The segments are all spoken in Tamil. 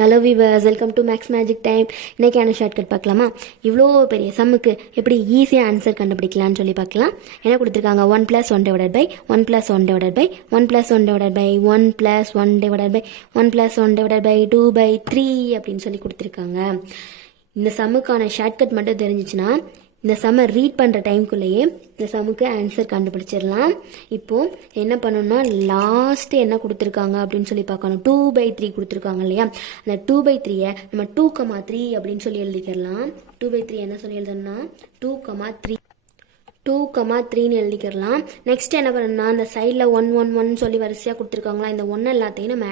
Hello viewers, welcome to Max magic time. இன்றைக்கான ஷார்ட்கட் பார்க்கலாமா? இவ்வளோ பெரிய சம்முக்கு எப்படி ஈஸியாக ஆன்சர் கண்டுபிடிக்கலான்னு சொல்லி பார்க்கலாம். என்ன கொடுத்துருக்காங்க? 1 + 1 / 1 + 1 / 1 + 1 / 1 + 1 / 1 + 1 / 2/3 அப்படின்னு சொல்லி கொடுத்துருக்காங்க. இந்த சம்முக்கான ஷார்ட்கட் மட்டும் தெரிஞ்சிச்சுன்னா இந்த சம்மை ரீட் பண்ணுற டைம்குள்ளேயே இந்த சம்முக்கு ஆன்சர் கண்டுபிடிச்சிடலாம். இப்போது என்ன பண்ணணும்னா லாஸ்ட்டு என்ன கொடுத்துருக்காங்க அப்படின்னு சொல்லி பார்க்கணும். 2/3 கொடுத்துருக்காங்க இல்லையா? அந்த 2/3 நம்ம 2,3 அப்படின்னு சொல்லி எழுதிக்கிறலாம். 2/3 என்ன சொல்லி எழுதணும்னா 2,3ன்னு எழுதிக்கிறலாம். நெக்ஸ்ட் என்ன பண்ணணும்னா அந்த சைடில் 1 1 1 சொல்லி வரிசையாக கொடுத்துருக்காங்களா, இந்த 1 எல்லாத்தையும் நம்ம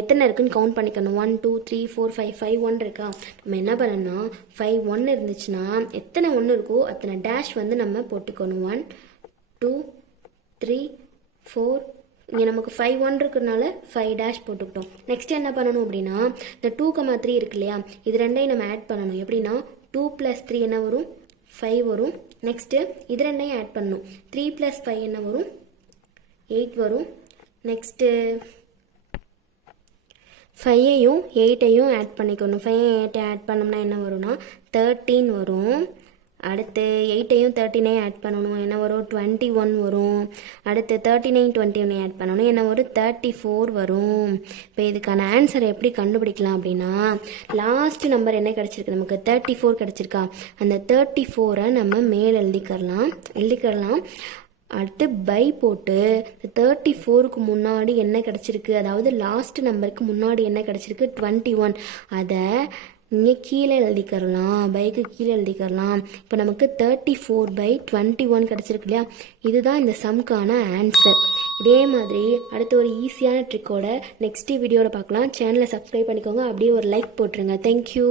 எத்தனை இருக்குன்னு கவுண்ட் பண்ணிக்கணும். 1 2 3 4 5 5 1 இருக்கா? நம்ம என்ன பண்ணணும்னா 5 1 இருந்துச்சுன்னா எத்தனை 1 இருக்கோ அத்தனை டேஷ் வந்து நம்ம போட்டுக்கணும். 1 2 3 4 இங்கே நமக்கு 5 1 இருக்கிறதுனால 5 டேஷ் போட்டுக்கிட்டோம். நெக்ஸ்ட் என்ன பண்ணணும் அப்படின்னா இந்த 2,3 இருக்கு இல்லையா, இது ரெண்டையும் நம்ம ஆட் பண்ணணும். எப்படின்னா 2 + 3 என்ன வரும்? 5 வரும். நெக்ஸ்ட்டு இது ரெண்டையும் ஆட் பண்ணணும். 3 + 5 என்ன வரும்? 8 வரும். நெக்ஸ்ட்டு 5ஐயும் 8ஐயும் ஆட் பண்ணிக்கணும். 5ஐயும் 8ஐயும் ஆட் பண்ணோம்னா என்ன வரும்னா 13 வரும். அடுத்து 8ஐயும் 13ஐயும் ஆட் பண்ணணும். என்ன வரும்? 21 வரும். அடுத்து 13ஐயும் 21 ஆட் பண்ணணும். என்ன வரும்? 34 வரும். இப்போ இதுக்கான ஆன்சரை எப்படி கண்டுபிடிக்கலாம் அப்படின்னா லாஸ்ட் நம்பர் என்ன கிடச்சிருக்கு? நமக்கு 34 கிடச்சிருக்கா? அந்த 34ஐ நம்ம மேலே எழுதிக்கிறலாம். அடுத்து பை போட்டு 34க்கு முன்னாடி என்ன கிடச்சிருக்கு, அதாவது லாஸ்ட் நம்பருக்கு முன்னாடி என்ன கிடச்சிருக்கு? 21. அதை இங்கே கீழே எழுதிக்கிறலாம், பைக்கு கீழே எழுதிக்கிறலாம். இப்போ நமக்கு 34/21 கிடச்சிருக்கு இல்லையா? இதுதான் இந்த சம்க்கான ஆன்சர். இதே மாதிரி அடுத்து ஒரு ஈஸியான ட்ரிக்கோட நெக்ஸ்ட் வீடியோவில் பார்க்கலாம். சேனலை சப்ஸ்கிரைப் பண்ணிக்கோங்க, அப்படியே ஒரு லைக் போட்டுருங்க. தேங்க்யூ.